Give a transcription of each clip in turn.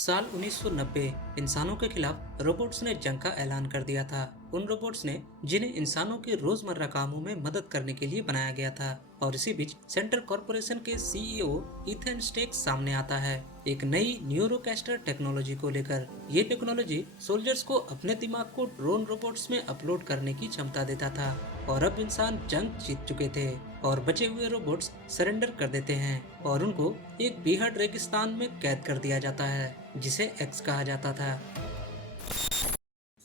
साल 1990 इंसानों के खिलाफ रोबोट्स ने जंग का ऐलान कर दिया था। उन रोबोट्स ने जिन्हें इंसानों के रोजमर्रा कामों में मदद करने के लिए बनाया गया था। और इसी बीच सेंटर कॉर्पोरेशन के सीईओ इथन स्टेक सामने आता है एक नई न्यूरोकैस्टर टेक्नोलॉजी को लेकर। ये टेक्नोलॉजी सोल्जर्स को अपने दिमाग को ड्रोन रोबोट्स में अपलोड करने की क्षमता देता था। और अब इंसान जंग जीत चुके थे और बचे हुए रोबोट्स सरेंडर कर देते हैं और उनको एक बेहद रेगिस्तान में कैद कर दिया जाता है जिसे एक्स कहा जाता था।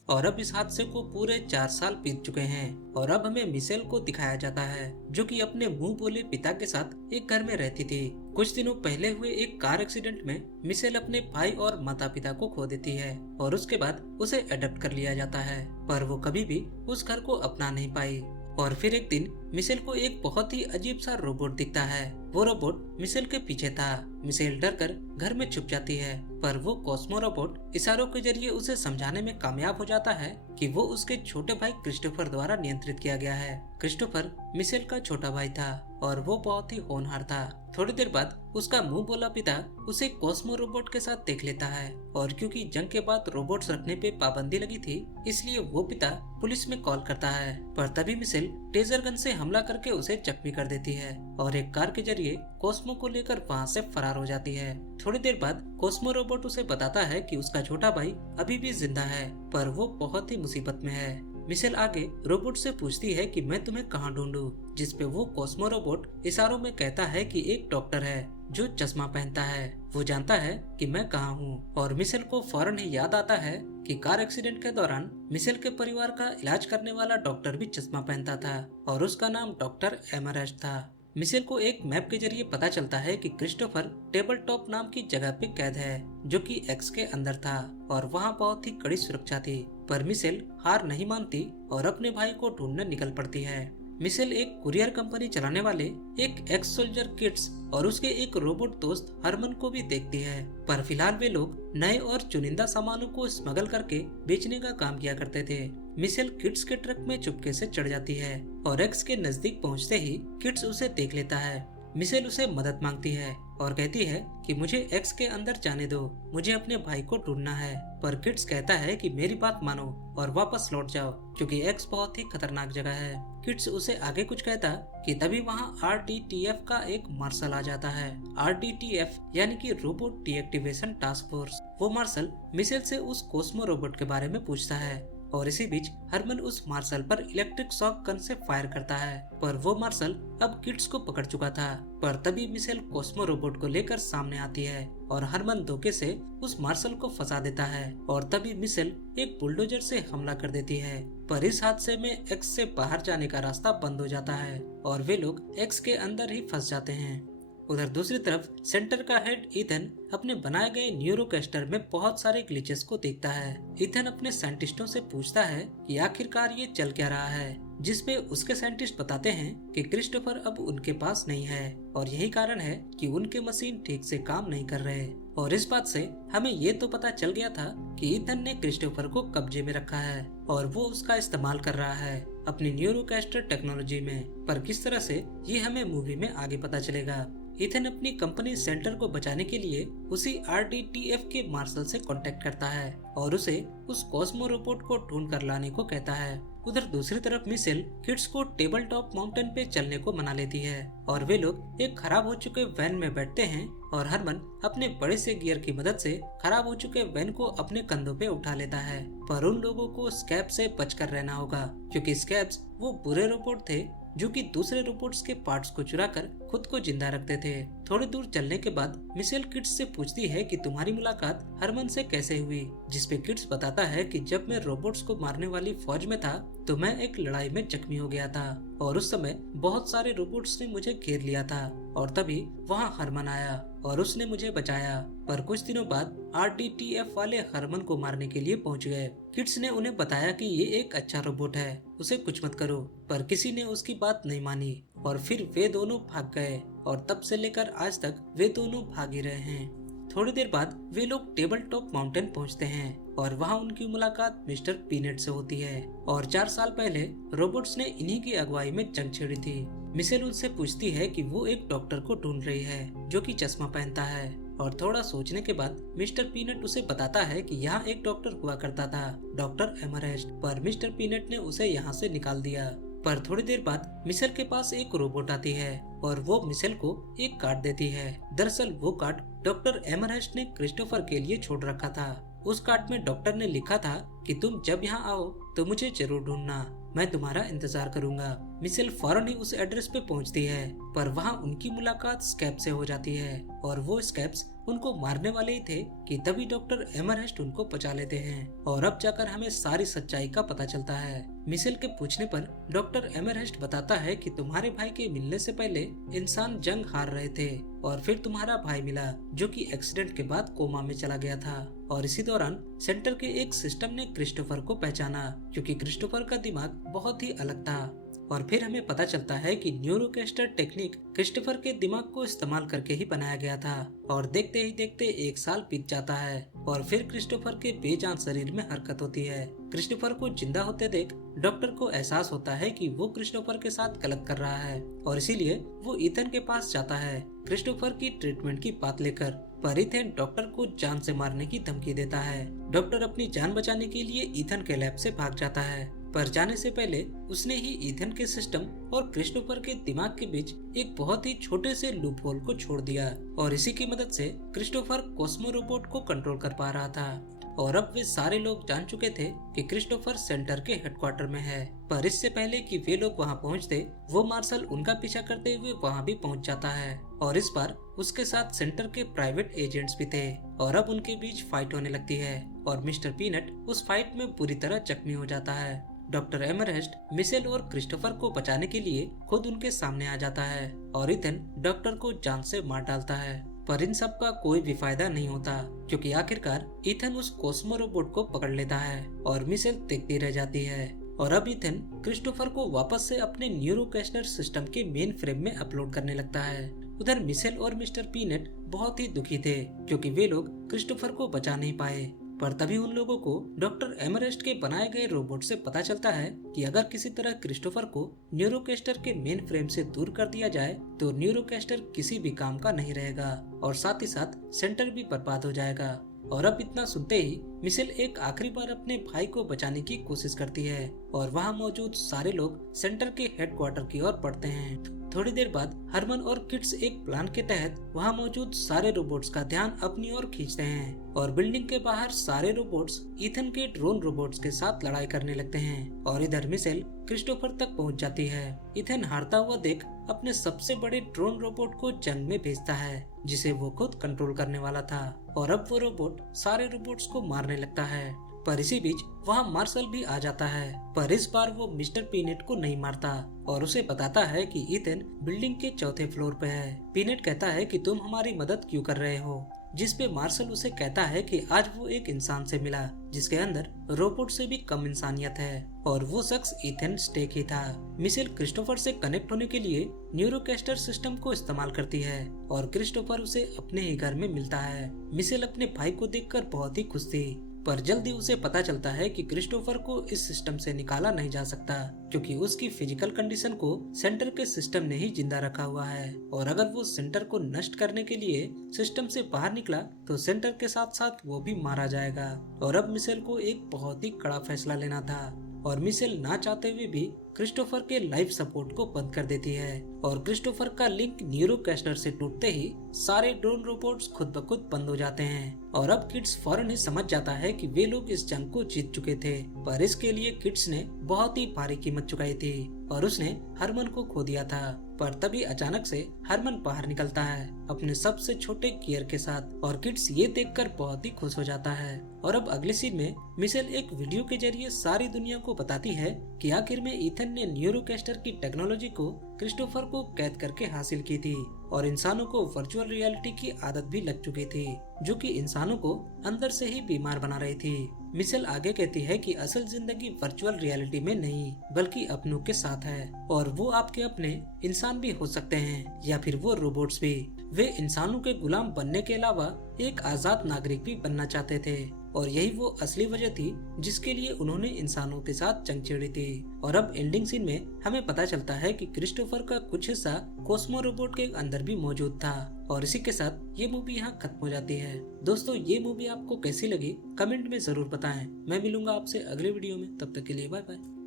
और अब इस हादसे को पूरे 4 साल बीत चुके हैं और अब हमें मिशेल को दिखाया जाता है जो कि अपने मुंह बोले पिता के साथ एक घर में रहती थी। कुछ दिनों पहले हुए एक कार एक्सीडेंट में मिशेल अपने भाई और माता पिता को खो देती है और उसके बाद उसे अडॉप्ट कर लिया जाता है, पर वो कभी भी उस घर को अपना नहीं पाई। और फिर एक दिन मिशेल को एक बहुत ही अजीब सा रोबोट दिखता है। वो रोबोट मिशेल के पीछे था। मिशेल डरकर घर में छुप जाती है, पर वो कॉस्मो रोबोट इशारों के जरिए उसे समझाने में कामयाब हो जाता है कि वो उसके छोटे भाई क्रिस्टोफर द्वारा नियंत्रित किया गया है। क्रिस्टोफर मिशेल का छोटा भाई था और वो बहुत ही होनहार था। थोड़ी देर बाद उसका मुंह बोला पिता उसे कॉस्मो रोबोट के साथ देख लेता है और क्योंकि जंग के बाद रोबोट्स रखने पे पाबंदी लगी थी, इसलिए वो पिता पुलिस में कॉल करता है। पर तभी मिशेल टेजर गन से हमला करके उसे जख्मी कर देती है और एक कार के जरिए कॉस्मो को लेकर वहाँ से फरार हो जाती है। थोड़ी देर बाद कॉस्मो रोबोट उसे बताता है कि उसका छोटा भाई अभी भी जिंदा है, पर वो बहुत ही मुसीबत में है। मिशेल आगे रोबोट से पूछती है कि मैं तुम्हें कहाँ ढूंढूं, जिस पे वो कॉस्मो रोबोट इशारों में कहता है कि एक डॉक्टर है जो चश्मा पहनता है। वो जानता है कि मैं कहाँ हूँ और मिशेल को फौरन ही याद आता है कि कार एक्सीडेंट के दौरान मिशेल के परिवार का इलाज करने वाला डॉक्टर भी चश्मा पहनता था और उसका नाम डॉक्टर एमरेस्ट था। मिशेल को एक मैप के जरिए पता चलता है कि क्रिस्टोफर टेबल टॉप नाम की जगह पे कैद है जो कि एक्स के अंदर था और वहाँ बहुत ही कड़ी सुरक्षा थी। पर मिशेल हार नहीं मानती और अपने भाई को ढूंढने निकल पड़ती है। मिशेल एक कुरियर कंपनी चलाने वाले एक एक्स सोल्जर किड्स और उसके एक रोबोट दोस्त हरमन को भी देखती है, पर फिलहाल वे लोग नए और चुनिंदा सामानों को स्मगल करके बेचने का काम किया करते थे। मिशेल किड्स के ट्रक में चुपके से चढ़ जाती है और एक्स के नजदीक पहुंचते ही किड्स उसे देख लेता है। मिशेल उसे मदद मांगती है और कहती है कि मुझे एक्स के अंदर जाने दो, मुझे अपने भाई को ढूंढना है। पर किड्स कहता है कि मेरी बात मानो और वापस लौट जाओ क्योंकि एक्स बहुत ही खतरनाक जगह है। किड्स उसे आगे कुछ कहता कि तभी वहाँ RDTF का एक मार्शल आ जाता है। RDTF यानी कि रोबोट डीएक्टिवेशन टास्क फोर्स। वो मार्शल मिशेल से उस कॉस्मो रोबोट के बारे में पूछता है और इसी बीच हरमन उस मार्शल पर इलेक्ट्रिक शॉक गन से फायर करता है, पर वो मार्शल अब किड्स को पकड़ चुका था। पर तभी मिशेल कॉस्मो रोबोट को लेकर सामने आती है और हरमन धोखे से उस मार्शल को फंसा देता है और तभी मिशेल एक बुलडोजर से हमला कर देती है। पर इस हादसे में एक्स से बाहर जाने का रास्ता बंद हो जाता है और वे लोग एक्स के अंदर ही फंस जाते हैं। उधर दूसरी तरफ सेंटर का हेड इथन अपने बनाए गए न्यूरोकैस्टर में बहुत सारे ग्लिचेस को देखता है। इथन अपने साइंटिस्टों से पूछता है कि आखिरकार ये चल क्या रहा है, जिसपे उसके साइंटिस्ट बताते हैं कि क्रिस्टोफर अब उनके पास नहीं है और यही कारण है कि उनके मशीन ठीक से काम नहीं कर रहे। और इस बात से हमें ये तो पता चल गया था कि इथन ने क्रिस्टोफर को कब्जे में रखा है और वो उसका इस्तेमाल कर रहा है अपनी न्यूरोकैस्टर टेक्नोलॉजी में। पर किस तरह से ये हमें मूवी में आगे पता चलेगा। इथन अपनी कंपनी सेंटर को बचाने के लिए उसी RDTF के मार्शल से कांटेक्ट करता है और उसे उस कॉस्मो रोबोट को ढूंढ कर लाने को कहता है। उधर दूसरी तरफ मिशेल किड्स को टेबल टॉप माउंटेन पे चलने को मना लेती है और वे लोग एक खराब हो चुके वैन में बैठते हैं और हरमन अपने बड़े से गियर की मदद से खराब हो चुके वैन को अपने कंधों पे उठा लेता है। पर उन लोगों को स्कैब से बचकर रहना होगा क्योंकि स्कैब्स वो बुरे रोबोट थे जो कि दूसरे रोबोट्स के पार्ट्स को चुराकर खुद को जिंदा रखते थे। थोड़ी दूर चलने के बाद मिशेल किड्स से पूछती है कि तुम्हारी मुलाकात हरमन से कैसे हुई, जिसपे किड्स बताता है कि जब मैं रोबोट्स को मारने वाली फौज में था तो मैं एक लड़ाई में जख्मी हो गया था और उस समय बहुत सारे रोबोट्स ने मुझे घेर लिया था और तभी वहाँ हरमन आया और उसने मुझे बचाया। पर कुछ दिनों बाद RDTF वाले हरमन को मारने के लिए पहुँच गए। किड्स ने उन्हें बताया कि ये एक अच्छा रोबोट है, उसे कुछ मत करो, पर किसी ने उसकी बात नहीं मानी और फिर वे दोनों भाग गए और तब से लेकर आज तक वे दोनों भाग ही रहे हैं। थोड़ी देर बाद वे लोग टेबल टॉप माउंटेन पहुंचते हैं और वहां उनकी मुलाकात मिस्टर पीनट से होती है और 4 साल पहले रोबोट्स ने इन्हीं की अगुवाई में जंग छेड़ी थी। मिशेल उनसे पूछती है कि वो एक डॉक्टर को ढूंढ रही है जो कि चश्मा पहनता है और थोड़ा सोचने के बाद मिस्टर पीनट उसे बताता है कि यहाँ एक डॉक्टर हुआ करता था, डॉक्टर एमरहेस्ट, पर मिस्टर पीनट ने उसे यहाँ से निकाल दिया। पर थोड़ी देर बाद मिशेल के पास एक रोबोट आती है और वो मिशेल को एक कार्ड देती है। दरअसल वो कार्ड डॉक्टर एमरहेस्ट ने क्रिस्टोफर के लिए छोड़ रखा था। उस कार्ड में डॉक्टर ने लिखा था कि तुम जब यहाँ आओ तो मुझे जरूर ढूंढना, मैं तुम्हारा इंतजार करूंगा। मिशेल फौरन ही उस एड्रेस पे पहुंचती है, पर वहाँ उनकी मुलाकात स्कैप से हो जाती है और वो स्कैप्स उनको मारने वाले ही थे कि तभी डॉक्टर एमरहेस्ट उनको बचा लेते हैं और अब जाकर हमें सारी सच्चाई का पता चलता है। मिशेल के पूछने पर डॉक्टर एमरहेस्ट बताता है कि तुम्हारे भाई के मिलने से पहले इंसान जंग हार रहे थे और फिर तुम्हारा भाई मिला जो कि एक्सीडेंट के बाद कोमा में चला गया था और इसी दौरान सेंटर के एक सिस्टम ने क्रिस्टोफर को पहचाना क्योंकि क्रिस्टोफर का दिमाग बहुत ही अलग था। और फिर हमें पता चलता है कि न्यूरोकैस्टर टेक्निक क्रिस्टोफर के दिमाग को इस्तेमाल करके ही बनाया गया था और देखते ही देखते 1 साल बीत जाता है और फिर क्रिस्टोफर के बेजान शरीर में हरकत होती है। क्रिस्टोफर को जिंदा होते देख डॉक्टर को एहसास होता है कि वो क्रिस्टोफर के साथ गलत कर रहा है और इसीलिए वो ईथन के पास जाता है क्रिस्टोफर की ट्रीटमेंट की बात लेकर। पर ईथन डॉक्टर को जान से मारने की धमकी देता है। डॉक्टर अपनी जान बचाने के लिए ईथन के लैब से भाग जाता है, पर जाने से पहले उसने ही ईथन के सिस्टम और क्रिस्टोफर के दिमाग के बीच एक बहुत ही छोटे से लूप होल को छोड़ दिया और इसी की मदद से क्रिस्टोफर कॉस्मो रोबोट को कंट्रोल कर पा रहा था। और अब वे सारे लोग जान चुके थे कि क्रिस्टोफर सेंटर के हेडक्वार्टर में है, पर इससे पहले कि वे लोग वहां पहुंचते वो मार्शल उनका पीछा करते हुए वहां भी पहुंच जाता है और इस बार उसके साथ सेंटर के प्राइवेट एजेंट्स भी थे और अब उनके बीच फाइट होने लगती है और मिस्टर पीनट उस फाइट में पूरी तरह जख्मी हो जाता है। डॉक्टर एमरहेस्ट मिशेल और क्रिस्टोफर को बचाने के लिए खुद उनके सामने आ जाता है और ईथन डॉक्टर को जान से मार डालता है, पर इन सब का कोई भी फायदा नहीं होता क्योंकि आखिरकार ईथन उस कॉस्मो रोबोट को पकड़ लेता है और मिशेल देखती रह जाती है। और अब ईथन क्रिस्टोफर को वापस से अपने न्यूरोकैस्टर सिस्टम के मेन फ्रेम में अपलोड करने लगता है। उधर मिशेल और मिस्टर पीनट बहुत ही दुखी थे क्योंकि वे लोग क्रिस्टोफर को बचा नहीं पाए, पर तभी उन लोगों को डॉक्टर एमरेस्ट के बनाए गए रोबोट से पता चलता है कि अगर किसी तरह क्रिस्टोफर को न्यूरोकैस्टर के मेन फ्रेम से दूर कर दिया जाए तो न्यूरोकैस्टर किसी भी काम का नहीं रहेगा और साथ ही साथ सेंटर भी बर्बाद हो जाएगा। और अब इतना सुनते ही मिशेल एक आखिरी बार अपने भाई को बचाने की कोशिश करती है और वहाँ मौजूद सारे लोग सेंटर के हेडक्वार्टर की ओर बढ़ते हैं। थोड़ी देर बाद हरमन और किड्स एक प्लान के तहत वहाँ मौजूद सारे रोबोट्स का ध्यान अपनी ओर खींचते हैं और बिल्डिंग के बाहर सारे रोबोट्स ईथन के ड्रोन रोबोट्स के साथ लड़ाई करने लगते हैं और इधर मिशेल क्रिस्टोफर तक पहुंच जाती है। ईथन हारता हुआ देख अपने सबसे बड़े ड्रोन रोबोट को जंग में भेजता है जिसे वो खुद कंट्रोल करने वाला था और अब वो रोबोट सारे रोबोट्स को मारने लगता है। पर इसी बीच वहाँ मार्शल भी आ जाता है, पर इस बार वो मिस्टर पीनट को नहीं मारता और उसे बताता है कि ईथन बिल्डिंग के 4थे फ्लोर पे है। पीनट कहता है कि तुम हमारी मदद क्यों कर रहे हो, जिस पे मार्शल उसे कहता है कि आज वो एक इंसान से मिला जिसके अंदर रोबोट से भी कम इंसानियत है और वो शख्स ईथन स्टेक ही था। मिशेल क्रिस्टोफर से कनेक्ट होने के लिए न्यूरोकैस्टर सिस्टम को इस्तेमाल करती है और क्रिस्टोफर उसे अपने ही घर में मिलता है। मिशेल अपने भाई को देखकर बहुत ही खुश थी, पर जल्दी उसे पता चलता है कि क्रिस्टोफर को इस सिस्टम से निकाला नहीं जा सकता क्योंकि उसकी फिजिकल कंडीशन को सेंटर के सिस्टम ने ही जिंदा रखा हुआ है और अगर वो सेंटर को नष्ट करने के लिए सिस्टम से बाहर निकला तो सेंटर के साथ साथ वो भी मारा जाएगा। और अब मिशेल को एक बहुत ही कड़ा फैसला लेना था और मिशेल ना चाहते हुए भी क्रिस्टोफर के लाइफ सपोर्ट को बंद कर देती है और क्रिस्टोफर का लिंक न्यूरोकैस्टर से टूटते ही सारे ड्रोन रोबोट्स खुद ब खुद बंद हो जाते हैं और अब किड्स फौरन ही समझ जाता है कि वे लोग इस जंग को जीत चुके थे, पर इसके लिए किड्स ने बहुत ही भारी कीमत चुकाई थी और उसने हरमन को खो दिया था। पर तभी अचानक से हरमन बाहर निकलता है अपने सबसे छोटे गियर के साथ और किड्स ये देखकर बहुत ही खुश हो जाता है। और अब अगले सीन में मिशेल एक वीडियो के जरिए सारी दुनिया को बताती है कि आखिर में ईथन ने न्यूरोकैस्टर की टेक्नोलॉजी को क्रिस्टोफर को कैद करके हासिल की थी और इंसानों को वर्चुअल रियलिटी की आदत भी लग चुकी थी जो कि इंसानों को अंदर से ही बीमार बना रही थी। मिशेल आगे कहती है कि असल जिंदगी वर्चुअल रियलिटी में नहीं बल्कि अपनों के साथ है और वो आपके अपने इंसान भी हो सकते हैं या फिर वो रोबोट्स भी। वे इंसानों के गुलाम बनने के अलावा एक आजाद नागरिक भी बनना चाहते थे और यही वो असली वजह थी जिसके लिए उन्होंने इंसानों के साथ जंग छेड़ी थी। और अब एंडिंग सीन में हमें पता चलता है कि क्रिस्टोफर का कुछ हिस्सा कॉस्मो रोबोट के अंदर भी मौजूद था और इसी के साथ ये मूवी यहाँ खत्म हो जाती है। दोस्तों ये मूवी आपको कैसी लगी कमेंट में जरूर बताएं। मैं मिलूंगा आपसे अगले वीडियो में, तब तक के लिए बाय बाय।